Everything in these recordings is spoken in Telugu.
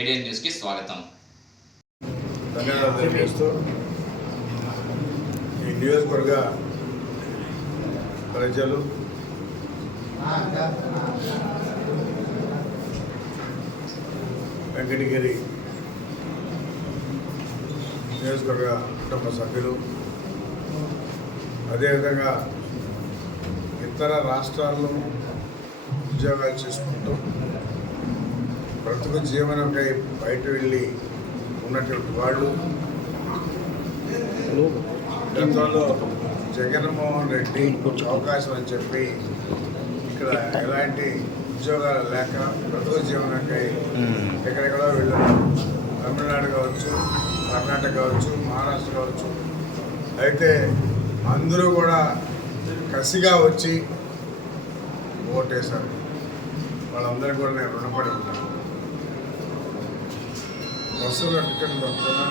ఏడియన్ న్యూస్కి స్వాగతం. ఈ నియోజకవర్గ ప్రజలు వెంకటగిరి నియోజకవర్గ కుటుంబ సభ్యులు అదేవిధంగా ఇతర రాష్ట్రాల్లో ఉద్యోగాలు చేసుకుంటూ బ్రతుకు జీవనంపై బయట వెళ్ళి ఉన్నటువంటి వాళ్ళు గతంలో జగన్మోహన్ రెడ్డి అవకాశం అని చెప్పి ఇక్కడ ఎలాంటి ఉద్యోగాలు లేక బ్రతుకు జీవనంపై ఎక్కడెక్కడో వెళ్ళారు. తమిళనాడు కావచ్చు కర్ణాటక కావచ్చు మహారాష్ట్ర కావచ్చు. అయితే అందరూ కూడా కసిగా వచ్చి ఓటేశారు. వాళ్ళందరికీ కూడా నేను రుణపడి ఉంటాను బస్సులో టికెట్ దొరుకుతున్నా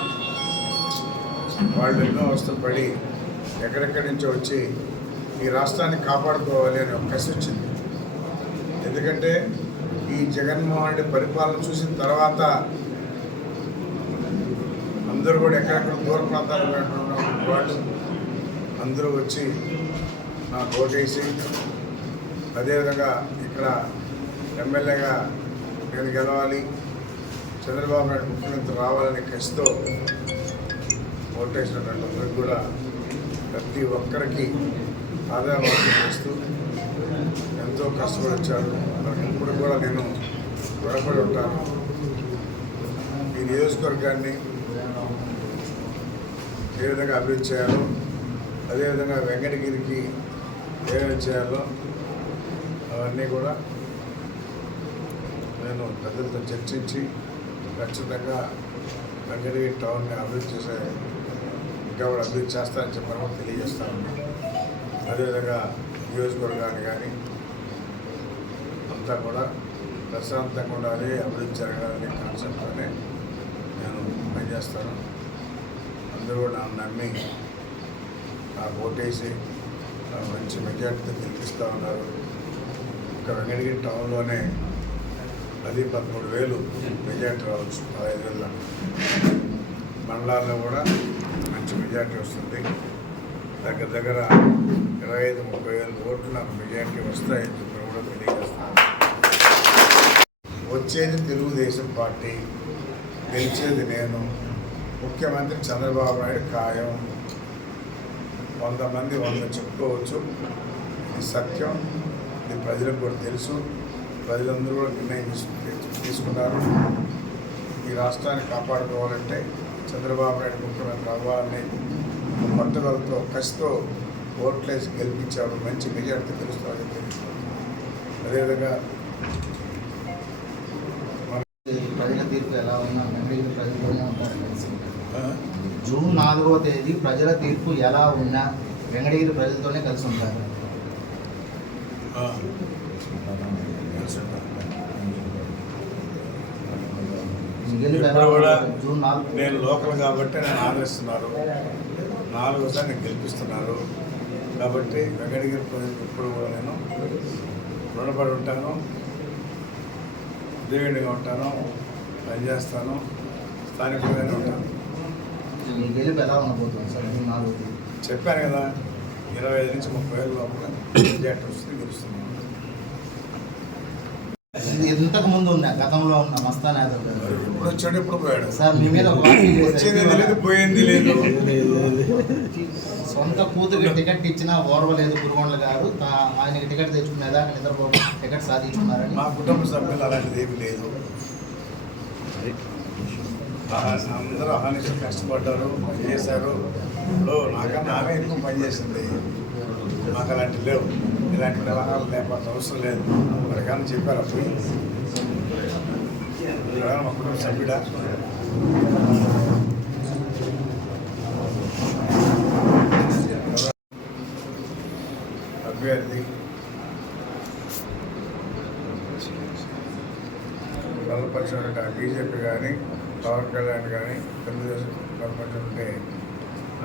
వాళ్ళు ఎన్నో అవస్థలు పడి ఎక్కడెక్కడి నుంచో వచ్చి ఈ రాష్ట్రాన్ని కాపాడుకోవాలి అనే ఒక వచ్చింది. ఎందుకంటే ఈ జగన్మోహన్ రెడ్డి పరిపాలన చూసిన తర్వాత అందరూ కూడా ఎక్కడెక్కడ దూర ప్రాంతాలు ఉన్న వాళ్ళు అందరూ వచ్చి నాకు ఓటేసి అదేవిధంగా ఇక్కడ ఎమ్మెల్యేగా నేను గెలవాలి చంద్రబాబు నాయుడు ముఖ్యమంత్రి రావాలనే కసితో ఓటేసినటువంటి అందరికి కూడా ప్రతి ఒక్కరికి ఆదాయం చేస్తూ ఎంతో కష్టపడి వచ్చారు. ఇప్పుడు కూడా నేను రుణపడి ఉంటాను. ఈ నియోజకవర్గాన్ని ఏ విధంగా అభివృద్ధి చేయాలో అదేవిధంగా వెంకటగిరికి ఏమేమి చేయాలో అవన్నీ కూడా నేను పెద్దలతో చర్చించి ఖచ్చితంగా వెంకటగిరి టౌన్ని అభివృద్ధి చేసే ఇంకా కూడా అభివృద్ధి చేస్తారని చెప్పని కూడా తెలియజేస్తాను అదేవిధంగా నియోజకవర్గాన్ని కానీ అంతా కూడా ప్రశాంతంగా ఉండాలి అభివృద్ధి జరగాలనే కాన్సెప్ట్లోనే నేను పనిచేస్తాను. అందరూ కూడా నన్ను నమ్మి నాకు ఓటేసి మంచి మెజార్టీతో గెలిపిస్తూ ఉన్నారు. ఇంకా వెంకటగిరి టౌన్లోనే పది పదమూడు వేలు మెజార్టీ రావచ్చు పదహైదు వేల మండలాల్లో కూడా మంచి మెజార్టీ వస్తుంది. దగ్గర దగ్గర ఇరవై ఐదు ముప్పై వేల ఓట్లు నాకు మెజార్టీ వస్తాయని చెప్పి కూడా తెలియజేస్తాను. వచ్చేది తెలుగుదేశం పార్టీ గెలిచేది నేను. ముఖ్యమంత్రి చంద్రబాబు నాయుడు ఖాయం. వంద మంది వంద చెప్పుకోవచ్చు. ఇది సత్యం. ఇది ప్రజలకు కూడా తెలుసు. ప్రజలందరూ కూడా నిర్ణయం తీసుకు తీసుకున్నారు. ఈ రాష్ట్రాన్ని కాపాడుకోవాలంటే చంద్రబాబు నాయుడు ముఖ్యమంత్రి అవ్వాలని పట్టుదలతో కసితో ఓట్లేసి గెలిపించారు మంచి మెజార్టీ తెలుస్తుందని తెలుస్తుంది అదేవిధంగా ప్రజల తీర్పు ఎలా ఉన్నా ఉంటారు ఆ, జూన్ నాలుగవ తేదీ ప్రజల తీర్పు ఎలా ఉన్నా వెంకటగిరి ప్రజలతోనే కలిసి ఉంటారు. ఇప్పుడు కూడా నేను లోకల్ కాబట్టి నేను ఆదరిస్తున్నారు. నాలుగోసారి నేను గెలిపిస్తున్నారు. కాబట్టి వెంకటగిరి ప్రజలకు ఇప్పుడు కూడా నేను రుణపడి ఉంటాను. దేవుడిగా ఉంటాను. పనిచేస్తాను. స్థానికంగానే ఉంటాను. చెప్పాను కదా ఇరవై ఐదు నుంచి ముప్పై వేల లోపల మెజార్టీ వస్తుంది గెలుస్తున్నాను. ఇంతకు ముందు ఉన్న గతంలో ఉన్న మస్తాన్ యాదవ్ ఇప్పుడు వచ్చాడు ఇప్పుడు పోయాడు? సార్ మీ మీద. వచ్చింది లేదు పోయింది లేదు సొంత కూతురికి టికెట్ ఇచ్చినా ఓర్వలేదు గురుగొండల గారు. ఆయనకి టికెట్ తెచ్చుకునేదాకా నిద్రపో టికెట్ సాధించుకున్నారని. మా కుటుంబ సభ్యులు అలాంటిది ఏమి లేదు. అందరూ అహానిషం కష్టపడ్డారు పనిచేశారు. ఇప్పుడు నాకన్నా ఆమె ఎక్కువ పనిచేసింది మాకు అలాంటివి లేవు. ఇలాంటి వ్యవహారాలు లేకపోతే అవసరం లేదు. మరి కానీ చెప్పారు అప్పుడు. మా కుటుంబ సభ్యుడ? అభ్యర్థి. బలపరిచినటువంటి బీజేపీ కానీ పవన్ కళ్యాణ్ కానీ తెలుగుదేశం బలపరిచినటువంటి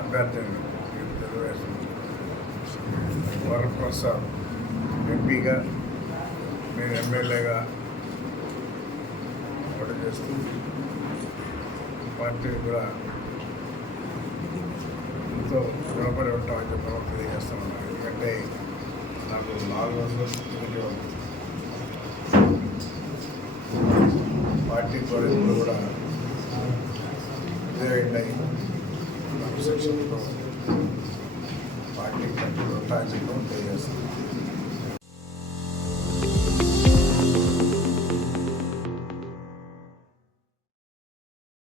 అభ్యర్థిని తెలుగుదేశం వరప్రసాద్ ఎంపీగా నేను ఎమ్మెల్యేగా పోటీ చేస్తూ పార్టీ కూడా ఎంతో రుణపడి ఉంటామని చెప్పి తెలియజేస్తున్నాను ఎందుకంటే నాకు నాలుగు వందల టికెట్ పార్టీ కూడా ఇప్పుడు కూడా ఇదే నాకు శిక్షణతో పార్టీ కట్టుబడి